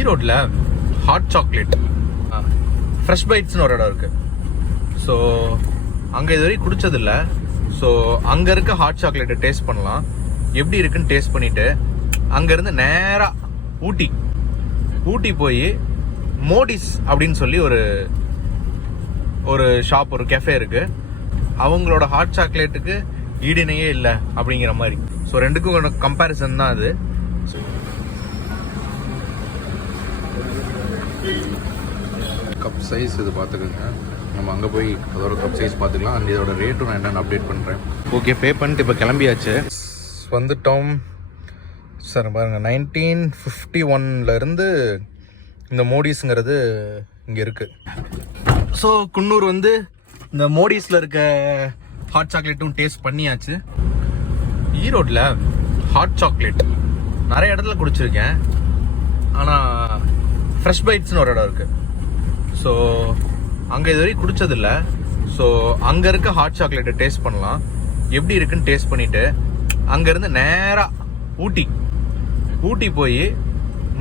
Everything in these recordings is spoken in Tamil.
ஈரோட்டில் ஹாட் சாக்லேட் ஃப்ரெஷ் பைட்ஸ்னு ஒரு இடம் இருக்குது. ஸோ அங்கே இது வரைக்கும் குடிச்சதில்லை. ஸோ அங்கே இருக்க ஹாட் சாக்லேட்டை டேஸ்ட் பண்ணலாம். எப்படி இருக்குன்னு டேஸ்ட் பண்ணிவிட்டு அங்கேருந்து நேராக ஊட்டி போய் மோடிஸ் அப்படின்னு சொல்லி ஒரு ஷாப், ஒரு கெஃபே இருக்குது. அவங்களோட ஹாட் சாக்லேட்டுக்கு ஈடினையே இல்லை அப்படிங்கிற மாதிரி. ஸோ ரெண்டுக்கும் கம்பேரிசன் தான் அது. கப் சைஸ் இது பார்த்துக்கோங்க. நம்ம அங்கே போய் அதோட கப் சைஸ் பார்த்துக்கலாம். அண்ட் இதோட ரேட்டும் நான் என்னென்னு அப்டேட் பண்ணுறேன். ஓகே, பே பண்ணிட்டு இப்போ கிளம்பியாச்சு, வந்துட்டோம். சார் பாருங்கள், 1951லேருந்து இந்த மோடிஸுங்கிறது இங்கே இருக்குது. ஸோ குன்னூர் வந்து இந்த மோடிஸில் இருக்க ஹாட் சாக்லேட்டும் டேஸ்ட் பண்ணியாச்சு. ஈரோட்டில் ஹாட் சாக்லேட் நிறைய இடத்துல குடிச்சிருக்கேன். ஆனால் ஃப்ரெஷ் பைட்ஸ்னு ஒரு இடம் இருக்குது. ஸோ அங்கே இது வரைக்கும் குடிச்சதில்லை. ஸோ அங்கே இருக்க ஹாட் சாக்லேட்டை டேஸ்ட் பண்ணலாம். எப்படி இருக்குன்னு டேஸ்ட் பண்ணிவிட்டு அங்கேருந்து நேராக ஊட்டி போய்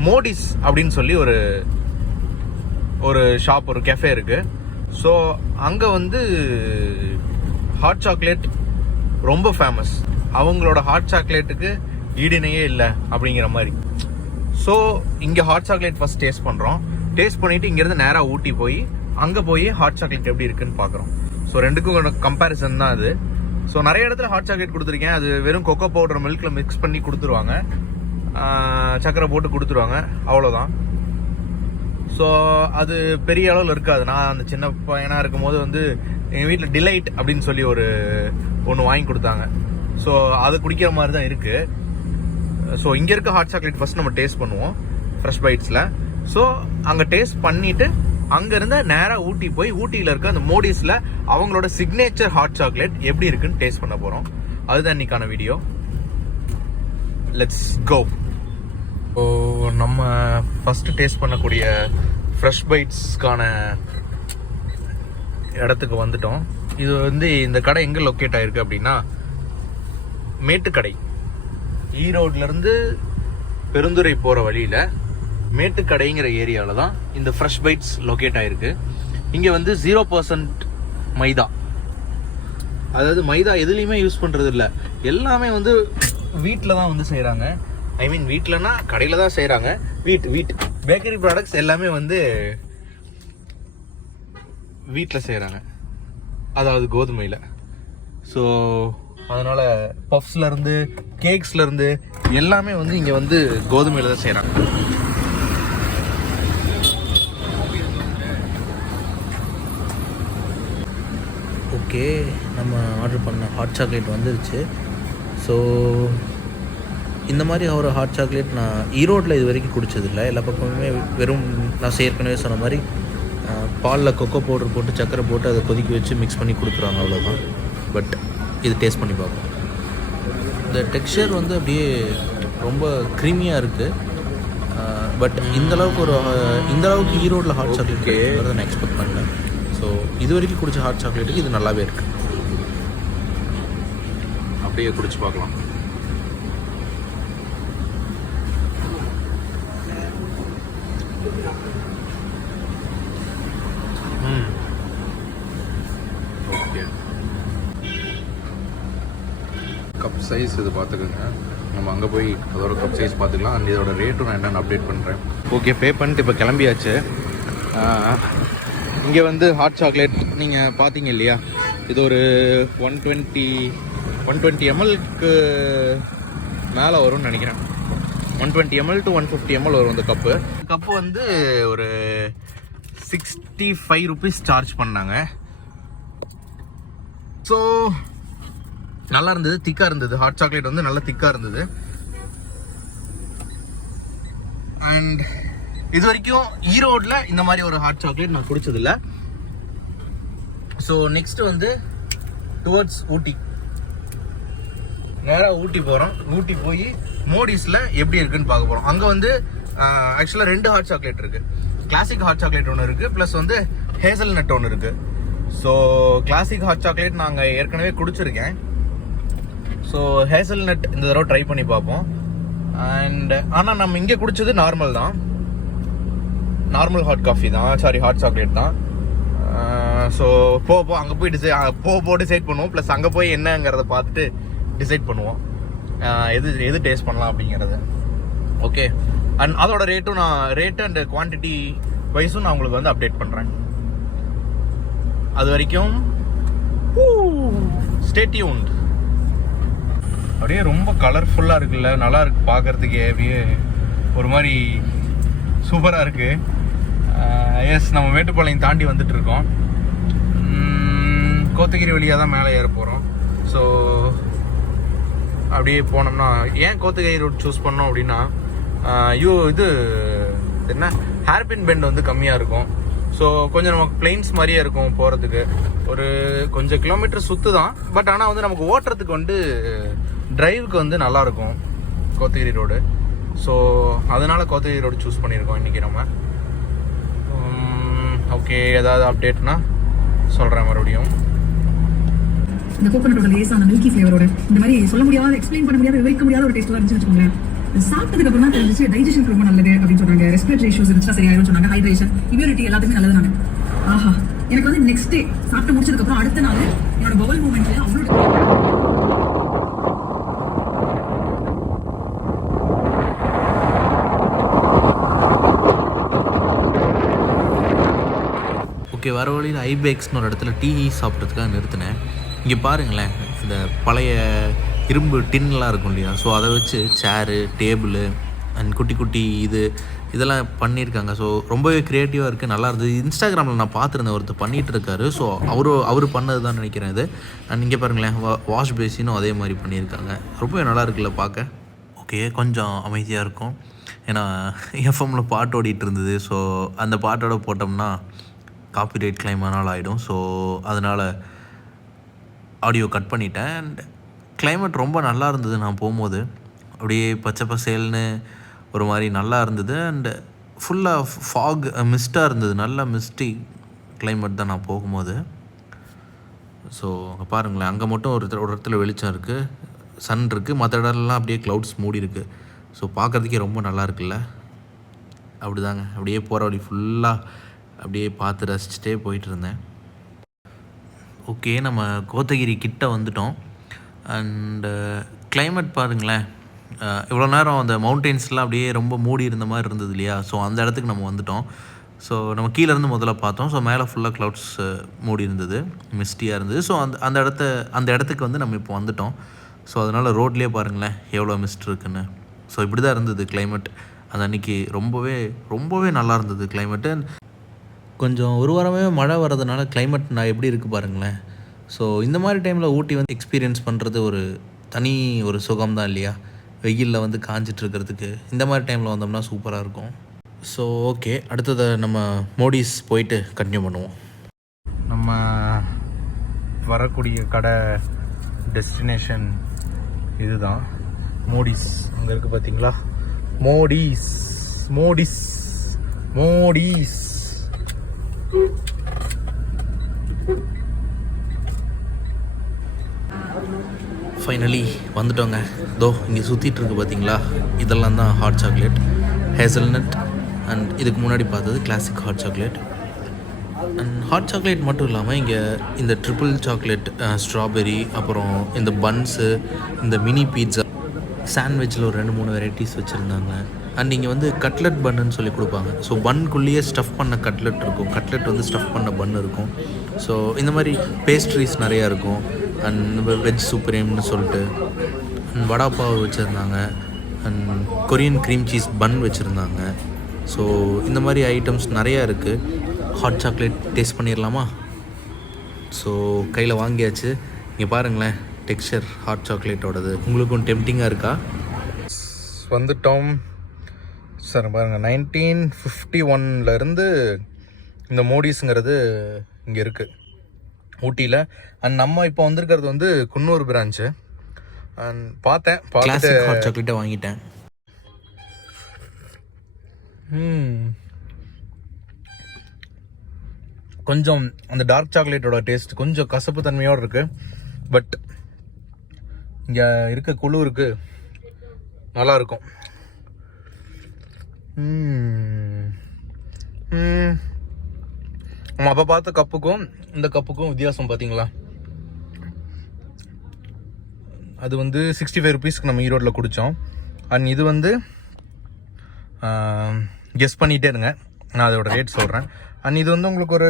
மோடிஸ் அப்படின்னு சொல்லி ஒரு ஷாப், ஒரு கெஃபே இருக்குது. ஸோ அங்கே வந்து ஹாட் சாக்லேட் ரொம்ப ஃபேமஸ். அவங்களோட ஹாட் சாக்லேட்டுக்கு ஈடினையே இல்லை அப்படிங்கிற மாதிரி. ஸோ இங்கே ஹாட் சாக்லேட் ஃபஸ்ட் டேஸ்ட் பண்ணுறோம். டேஸ்ட் பண்ணிவிட்டு இங்கேருந்து நேராக ஊட்டி போய் அங்கே போய் ஹாட் சாக்லேட் எப்படி இருக்குன்னு பார்க்குறோம். ஸோ ரெண்டுக்கும் கம்பேரிசன் தான் அது. ஸோ நிறைய இடத்துல ஹாட் சாக்லேட் கொடுத்துருக்கேன். அது வெறும் கொக்கோ பவுடர் மில்கில் மிக்ஸ் பண்ணி கொடுத்துருவாங்க, சக்கரை போட்டு கொடுத்துருவாங்க, அவ்வளோதான். ஸோ அது பெரிய அளவில் இருக்காது. நான் அந்த சின்ன பையனாக இருக்கும் போது வந்து எங்கள் வீட்டில் டிலைட் அப்படின்னு சொல்லி ஒன்று வாங்கி கொடுத்தாங்க. ஸோ அது குடிக்கிற மாதிரி தான் இருக்குது. ஸோ இங்கே இருக்க ஹாட் சாக்லேட் ஃபஸ்ட் நம்ம டேஸ்ட் பண்ணுவோம் ஃப்ரெஷ் பைட்ஸில். ஸோ அங்கே டேஸ்ட் பண்ணிவிட்டு அங்கேருந்து நேராக ஊட்டி போய் ஊட்டியில் இருக்க அந்த மோடிஸில் அவங்களோட சிக்னேச்சர் ஹாட் சாக்லேட் எப்படி இருக்குன்னு டேஸ்ட் பண்ண போகிறோம். அதுதான் இன்னைக்கான வீடியோ. Let's go. ஸோ நம்ம ஃபஸ்ட்டு டேஸ்ட் பண்ணக்கூடிய ஃப்ரெஷ் பைட்ஸ்க்கான இடத்துக்கு வந்துட்டோம். இது வந்து இந்த கடை எங்கே லொக்கேட் ஆகிருக்கு அப்படின்னா மேட்டுக்கடை, ஈரோட்லேருந்து பெருந்துறை போகிற வழியில் மேட்டுக்கடைங்கிற ஏரியாவில் தான் இந்த ஃப்ரெஷ் பைட்ஸ் லொக்கேட் ஆகிருக்கு. இங்கே வந்து 0% மைதா, அதாவது மைதா எதுலேயுமே யூஸ் பண்ணுறது இல்லை. எல்லாமே வந்து வீட்டில் தான் வந்து செய்கிறாங்க. ஐ மீன் வீட்டிலனா கடையில் தான் செய்கிறாங்க. வீட் பேக்கரி ப்ராடக்ட்ஸ் எல்லாமே வந்து வீட்டில் செய்கிறாங்க, அதாவது கோதுமையில். ஸோ அதனால் பஃப்ஸ்லேருந்து கேக்ஸ்லேருந்து எல்லாமே வந்து இங்கே வந்து கோதுமையில் தான் செய்கிறாங்க. ஓகே, நம்ம ஆர்டர் பண்ண ஹாட் சாக்லேட் வந்துருச்சு. ஸோ இந்த மாதிரி ஒரு ஹாட் சாக்லேட் நான் ஈரோட்டில் இது வரைக்கும் குடிச்சதில்லை. எல்லா பக்கமுமே வெறும் நான் ஏற்கனவே சொன்ன மாதிரி பாலில் கொக்கோ பவுடர் போட்டு சக்கரை போட்டு அதை கொதிக்க வச்சு மிக்ஸ் பண்ணி கொடுத்துருவாங்க, அவ்வளோதான். பட் இது டேஸ்ட் பண்ணி பார்ப்போம். இந்த டெக்ஸ்சர் வந்து அப்படியே ரொம்ப க்ரீமியாக இருக்குது. பட் இந்தளவுக்கு ஈரோட்டில் ஹாட் சாக்லேட் கிடைக்குங்கிறத நான் எக்ஸ்பெக்ட் பண்ணேன். ஸோ இது வரைக்கும் குடித்த ஹாட் சாக்லேட்டுக்கு இது நல்லாவே இருக்குது. அப்படியே குடிச்சு பார்க்கலாம். ஓகே, கப் சைஸ் இது பார்த்துக்கோங்க. நம்ம அங்கே போய் அதோட கப் சைஸ் பார்த்துக்கலாம். அண்ட் இதோட ரேட்டும் நான் என்னென்னு அப்டேட் பண்ணுறேன். ஓகே, பே பண்ணிட்டு இப்போ கிளம்பியாச்சு. இங்கே வந்து ஹாட் சாக்லேட் நீங்கள் பார்த்தீங்க இல்லையா, இது ஒரு 120 ml-க்கு மேலே வரும்னு நினைக்கிறேன். 120 ml to 150 ml வரும் இந்த கப்பு வந்து ஒரு 65 rupees சார்ஜ் பண்ணாங்க. ஸோ நல்லா இருந்தது, திக்காக இருந்தது. ஹாட் சாக்லேட் வந்து நல்லா திக்காக இருந்தது. அண்ட் இது வரைக்கும் ஈரோடில் இந்த மாதிரி ஒரு ஹாட் சாக்லேட் நான் குடிச்சதில்லை. ஸோ நெக்ஸ்ட் வந்து டுவர்ட்ஸ் ஊட்டி, நேராக ஊட்டி போகிறோம். ஊட்டி போய் மோடிஸில் எப்படி இருக்குன்னு பார்க்க போகிறோம். அங்கே வந்து ஆக்சுவலாக 2 ஹாட் சாக்லேட் இருக்குது. கிளாசிக் ஹாட் சாக்லேட் ஒன்று இருக்குது, ப்ளஸ் வந்து ஹேசல் நட் ஒன்று இருக்குது. ஸோ கிளாசிக் ஹாட் சாக்லேட் நாங்கள் ஏற்கனவே குடிச்சிருக்கேன். ஸோ ஹேசல் நட் இந்த தடவை ட்ரை பண்ணி பார்ப்போம். அண்ட் ஆனால் நம்ம இங்கே குடிச்சது நார்மல் தான். நார்மல் ஹாட் காஃபி தான், சாரி ஹாட் சாக்லேட் தான். ஸோ அங்கே போய் டிசைட் பண்ணுவோம். ப்ளஸ் அங்கே போய் என்னங்கிறத பார்த்துட்டு டிசைட் பண்ணுவோம் எது டேஸ்ட் பண்ணலாம் அப்படிங்கிறது. ஓகே, அண்ட் அதோட ரேட்டு அண்ட் குவான்டிட்டி வைஸும் நான் உங்களுக்கு வந்து அப்டேட் பண்ணுறேன். அது வரைக்கும் ஸ்டே டியூன்ட். அப்படியே ரொம்ப கலர்ஃபுல்லாக இருக்குல்ல, நல்லா இருக்கு பார்க்கறதுக்கே. அப்படியே ஒரு மாதிரி சூப்பராக இருக்கு. எஸ், நம்ம மேட்டுப்பாளையம் தாண்டி வந்துட்டு இருக்கோம். கோத்தகிரி வழியாக தான் மேலே ஏற போகிறோம். ஸோ அப்படியே போனோம்னா, ஏன் கோத்தகிரி ரோட் சூஸ் பண்ணோம் அப்படின்னா, இது என்ன ஹேர்பின் பெண்ட் வந்து கம்மியாக இருக்கும். ஸோ கொஞ்சம் நமக்கு பிளெயின்ஸ் மாதிரியே இருக்கும் போகிறதுக்கு. ஒரு கொஞ்சம் கிலோமீட்டர் சுற்று தான், பட் ஆனால் வந்து நமக்கு ஓட்டுறதுக்கு வந்து டிரைவுக்கு வந்து நல்லாயிருக்கும் கோத்தகிரி ரோடு. ஸோ அதனால கோத்தகிரி ரோடு சூஸ் பண்ணியிருக்கோம் இன்றைக்கி நம்ம. ஓகே, ஏதாவது அப்டேட்னா சொல்கிறேன் மறுபடியும். இந்த கோகனட்டோட லேசான மில்கி ஃப்ளேவரோட இந்த மாதிரி சொல்ல முடியாத, எக்ஸ்பிளைன் பண்ண முடியாத, விவரிக்க முடியாத ஒரு டேஸ்ட் இருந்துச்சு வச்சுக்கோங்களேன். சாப்பிட்டதுக்கு அப்புறம் தான் தெரிஞ்சிச்சு டைஜஷன் ரொம்ப நல்லது அப்படின்னு சொல்றாங்க. ரெஸ்பிரேட்டரி இஷ்யூஸ் இருந்துச்சா சரியாயிரும் சொன்னாங்க. ஹைட்ரேஷன், இம்யூனிட்டி எல்லாத்துக்குமே நல்லது. நாங்க ஆஹா, எனக்கு வந்து நெக்ஸ்ட் டே சாப்பிட்டு முடிச்சதுக்கு அப்புறம் அடுத்த நாள் என்னோட பவல் மூமெண்ட்ல அவ்வளோ. ஓகே, வர வழியில் ஐபேக்ஸ்னு ஒரு இடத்துல டீ சாப்பிட்றதுக்காக நிறுத்தினேன். இங்கே பாருங்களேன், இந்த பழைய இரும்பு டின்லாம் இருக்கும் இல்லையா, ஸோ அதை வச்சு சேரு, டேபிள் அண்ட் குட்டி குட்டி இதெல்லாம் பண்ணியிருக்காங்க. ஸோ ரொம்பவே க்ரியேட்டிவாக இருக்குது, நல்லா இருந்தது. இன்ஸ்டாகிராமில் நான் பார்த்துருந்தேன், ஒருத்தர் பண்ணிகிட்டு இருக்காரு. ஸோ அவர் பண்ணது தான் நினைக்கிறேன் இது. அண்ட் இங்கே பாருங்களேன், வாஷ் பேசினும் அதே மாதிரி பண்ணியிருக்காங்க. ரொம்பவே நல்லா இருக்குல்ல பார்க்க. ஓகே, கொஞ்சம் அமைதியாக இருக்கும், ஏன்னா எஃப்எம்மில் பாட்டு ஓடிட்டு இருந்தது. ஸோ அந்த பாட்டோட போட்டோம்னா காப்பிரைட் கிளைம் ஆனால் ஆகிடும். ஸோ அதனால் ஆடியோ கட் பண்ணிட்டேன். அண்ட் கிளைமேட் ரொம்ப நல்லா இருந்தது. நான் போகும்போது அப்படியே பச்சை பசேல்னு ஒரு மாதிரி நல்லா இருந்தது. அண்டு ஃபுல்லாக ஃபாக் மிஸ்ட்டாக இருந்தது, நல்ல மிஸ்டி கிளைமேட் தான் நான் போகும்போது. ஸோ அங்கே பாருங்களேன், அங்கே மட்டும் ஒரு இடத்துல வெளிச்சம் இருக்குது, சன் இருக்குது, மற்ற இடம்லாம் அப்படியே க்ளவுட்ஸ் மூடி இருக்குது. ஸோ பார்க்குறதுக்கே ரொம்ப நல்லா இருக்குல்ல. அப்படி தாங்க, அப்படியே போகிற வழி ஃபுல்லாக அப்படியே பார்த்து ரசிச்சுட்டே போயிட்டு இருந்தேன். ஓகே, நம்ம கோத்தகிரி கிட்ட வந்துட்டோம். அண்டு கிளைமேட் பாருங்களேன், இவ்வளோ நேரம் அந்த மவுண்டெயின்ஸ்லாம் அப்படியே ரொம்ப மூடி இருந்த மாதிரி இருந்தது இல்லையா. ஸோ அந்த இடத்துக்கு நம்ம வந்துட்டோம். ஸோ நம்ம கீழேருந்து முதல்ல பார்த்தோம். ஸோ மேலே ஃபுல்லாக க்ளவுட்ஸ் மூடி இருந்தது, மிஸ்டியாக இருந்தது. ஸோ அந்த இடத்துக்கு வந்து நம்ம இப்போ வந்துட்டோம். ஸோ அதனால் ரோட்லேயே பாருங்களேன் எவ்வளோ மிஸ்ட் இருக்குன்னு. ஸோ இப்படி தான் இருந்தது கிளைமேட் அந்த அன்றைக்கி. ரொம்பவே நல்லா இருந்தது கிளைமேட்டு. கொஞ்சம் ஒரு வாரமே மழை வர்றதுனால கிளைமேட் நான் எப்படி இருக்குது பாருங்களேன். ஸோ இந்த மாதிரி டைமில் ஊட்டி வந்து எக்ஸ்பீரியன்ஸ் பண்ணுறது ஒரு தனி ஒரு சுகம் தான் இல்லையா. வெயிலில் வந்து காஞ்சிட்ருக்கிறதுக்கு இந்த மாதிரி டைமில் வந்தோம்னா சூப்பராக இருக்கும். ஸோ ஓகே, அடுத்ததை நம்ம மோடிஸ் போயிட்டு கண்டினியூ பண்ணுவோம். நம்ம வரக்கூடிய கடை டெஸ்டினேஷன் இதுதான், மோடிஸ். அங்கே இருக்குது பார்த்தீங்களா, மோடிஸ். ஃபைனலி வந்துட்டோங்க. இங்கே சுற்றிட்டு இருக்கு பார்த்தீங்களா, இதெல்லாம் தான் ஹாட் சாக்லேட், ஹேசல்நட். அண்ட் இதுக்கு முன்னாடி பார்த்தது classic hot chocolate. And hot chocolate மட்டும் இல்லாமல் இங்கே இந்த ட்ரிபிள் சாக்லேட், ஸ்ட்ராபெரி, அப்புறம் இந்த பன்ஸு, இந்த மினி பீட்சா, சாண்ட்விச்சில் ஒரு 2-3 வெரைட்டிஸ் வச்சுருந்தாங்க. அண்ட் இங்கே வந்து கட்லெட் பன்னுன்னு சொல்லி கொடுப்பாங்க. ஸோ பன்குள்ளேயே ஸ்டஃப் பண்ண கட்லெட் இருக்கும், கட்லெட் வந்து ஸ்டஃப் பண்ண பன் இருக்கும். ஸோ இந்த மாதிரி பேஸ்ட்ரீஸ் நிறையா இருக்கும். அண்ட் வெஜ் சுப்ரீம்னு சொல்லிட்டு வடாப்பாவு வச்சுருந்தாங்க. அண்ட் கொரியன் க்ரீம் சீஸ் பன் வச்சுருந்தாங்க. ஸோ இந்த மாதிரி ஐட்டம்ஸ் நிறையா இருக்குது. ஹாட் சாக்லேட் டேஸ்ட் பண்ணிடலாமா? ஸோ கையில் வாங்கியாச்சு. இங்கே பாருங்களேன் டெக்ஸ்சர் ஹாட் சாக்லேட்டோடது. உங்களுக்கும் டெம்டிங்காக இருக்கா? வந்துட்டோம் சார். பாருங்கள், 1951லேருந்து இந்த மோடிஸுங்கிறது இங்கே இருக்குது ஊட்டியில். அண்ட் நம்ம இப்போ வந்திருக்கிறது வந்து குன்னூர் பிரான்ச்சு. அண்ட் பார்த்துட்டு ஹாட் சாக்லேட்டை வாங்கிட்டேன். கொஞ்சம் அந்த டார்க் சாக்லேட்டோட டேஸ்ட் கொஞ்சம் கசப்பு தன்மையோடு இருக்குது. பட் இங்கே இருக்க குளிருக்கு நல்லாயிருக்கும். நம்ம அப்போ பார்த்த கப்புக்கும் இந்த கப்புக்கும் வித்தியாசம் பார்த்தீங்களா? அது வந்து 65 ருபீஸ்க்கு நம்ம ஈரோட்டில் குடித்தோம். அண்ட் இது வந்து கெஸ் பண்ணிகிட்டே இருங்க, நான் அதோட ரேட் சொல்கிறேன். அண்ட் இது வந்து உங்களுக்கு ஒரு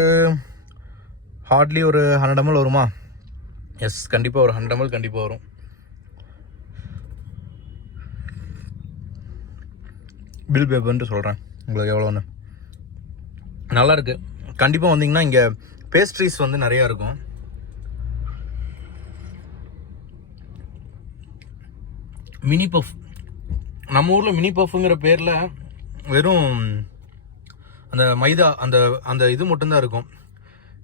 ஹார்ட்லி ஒரு 100 ml வருமா? எஸ், கண்டிப்பாக ஒரு 100 ml கண்டிப்பாக வரும். பில் பேப்பர்ன்ட்டு சொல்கிறேன் உங்களுக்கு எவ்வளோன்னு. நல்லாயிருக்கு. கண்டிப்பாக வந்தீங்கன்னா இங்கே பேஸ்ட்ரீஸ் வந்து நிறையா இருக்கும். மினி பஃப், நம்ம ஊரில் மினி பஃப்புங்கிற பேரில் வெறும் அந்த மைதா அந்த அந்த இது மட்டும்தான் இருக்கும்.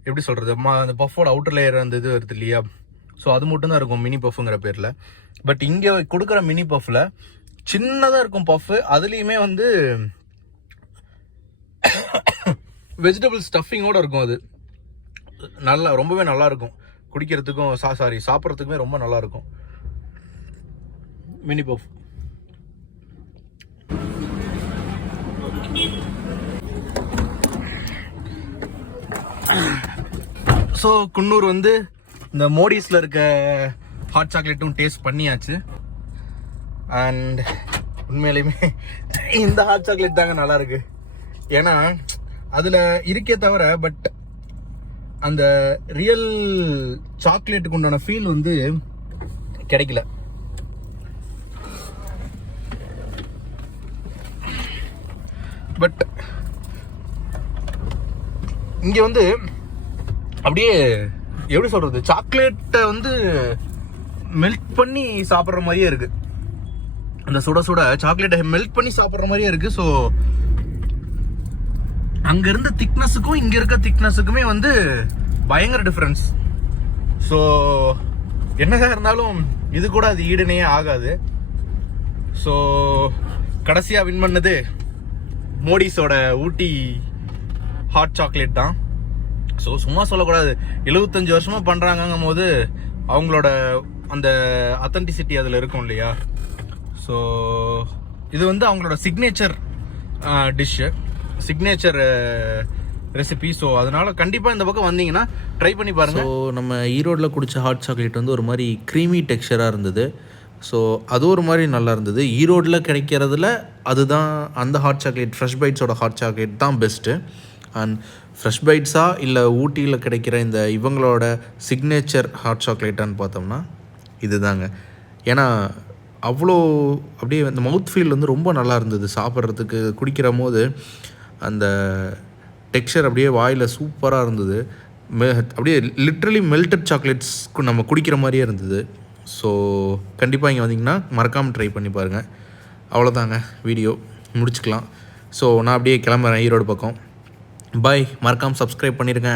எப்படி சொல்கிறது, அந்த பஃபோட அவுட்டர் லேயர் அந்த இது வருது இல்லையா, ஸோ அது மட்டும்தான் இருக்கும் மினி பஃப்புங்கிற பேரில். பட் இங்கே கொடுக்குற மினி பஃப்பில் சின்னதாக இருக்கும் பஃப்பு, அதுலேயுமே வந்து வெஜிடபிள் ஸ்டஃபிங்கோடு இருக்கும். அது நல்லா, ரொம்பவே நல்லாயிருக்கும். குடிக்கிறதுக்கும் சாப்பிட்றதுக்குமே ரொம்ப நல்லாயிருக்கும் மினி பஃப். ஸோ குன்னூர் வந்து இந்த மோடிஸில் இருக்க ஹாட் சாக்லேட்டும் டேஸ்ட் பண்ணியாச்சு. அண்ட் உண்மையிலையுமே இந்த ஹாட் சாக்லேட் தாங்க நல்லா இருக்கு. ஏன்னா அதில் இருக்கே தவிர பட் அந்த ரியல் சாக்லேட்டுக்கு உண்டான ஃபீல் வந்து கிடைக்கல. பட் இங்கே வந்து அப்படியே எப்படி சொல்கிறது, சாக்லேட்டை வந்து மெல்ட் பண்ணி சாப்பிட்ற மாதிரியே இருக்குது. அந்த சுட சுட சாக்லேட்டை மெல்ட் பண்ணி சாப்பிட்ற மாதிரியே இருக்குது. ஸோ அங்கே இருந்த திக்னஸுக்கும் இங்கே இருக்க திக்னஸுக்குமே வந்து பயங்கர டிஃப்ரென்ஸ். ஸோ என்னதான் இருந்தாலும் இது கூட அது ஈடுனையே ஆகாது. ஸோ கடைசியாக வின் பண்ணது மோடிஸோட ஊட்டி ஹாட் சாக்லேட் தான். ஸோ சும்மா சொல்லக்கூடாது, 75 வருஷமாக பண்ணுறாங்கங்கும் போது அவங்களோட அந்த அத்தன்டிசிட்டி அதில் இருக்கும் இல்லையா. ஸோ இது வந்து அவங்களோட signature dish, signature recipe. So அதனால கண்டிப்பாக இந்த பக்கம் வந்தீங்கன்னா ட்ரை பண்ணி பாருங்கள். ஸோ நம்ம ஈரோட்டில் குடித்த ஹாட் சாக்லேட் வந்து ஒரு மாதிரி க்ரீமி டெக்ஸ்சராக இருந்தது. ஸோ அது ஒரு மாதிரி நல்லா இருந்தது. ஈரோட்டில் கிடைக்கிறதுல அதுதான் அந்த ஹாட் சாக்லேட், ஃப்ரெஷ் பைட்ஸோட ஹாட் சாக்லேட் தான் பெஸ்ட்டு. அண்ட் ஃப்ரெஷ் பைட்ஸாக இல்லை ஊட்டியில் கிடைக்கிற இந்த இவங்களோட சிக்னேச்சர் ஹாட் சாக்லேட்டான்னு பார்த்தோம்னா இது தாங்க. ஏன்னா அவ்வளோ அப்படியே அந்த மவுத் ஃபீல் வந்து ரொம்ப நல்லா இருந்தது சாப்பிட்றதுக்கு. குடிக்கிற போது அந்த டெக்ஸ்சர் அப்படியே வாயில் சூப்பராக இருந்தது. அப்படியே லிட்ரலி மெல்டட் சாக்லேட்ஸ் நம்ம குடிக்கிற மாதிரியே இருந்தது. ஸோ கண்டிப்பாக இங்கே வந்தீங்கன்னா மறக்காமல் ட்ரை பண்ணி பாருங்கள். அவ்வளோதாங்க, வீடியோ முடிச்சுக்கலாம். ஸோ நான் அப்படியே கிளம்புறேன் ஈரோடு பக்கம். பாய். மறக்காமல் சப்ஸ்கிரைப் பண்ணிடுங்க.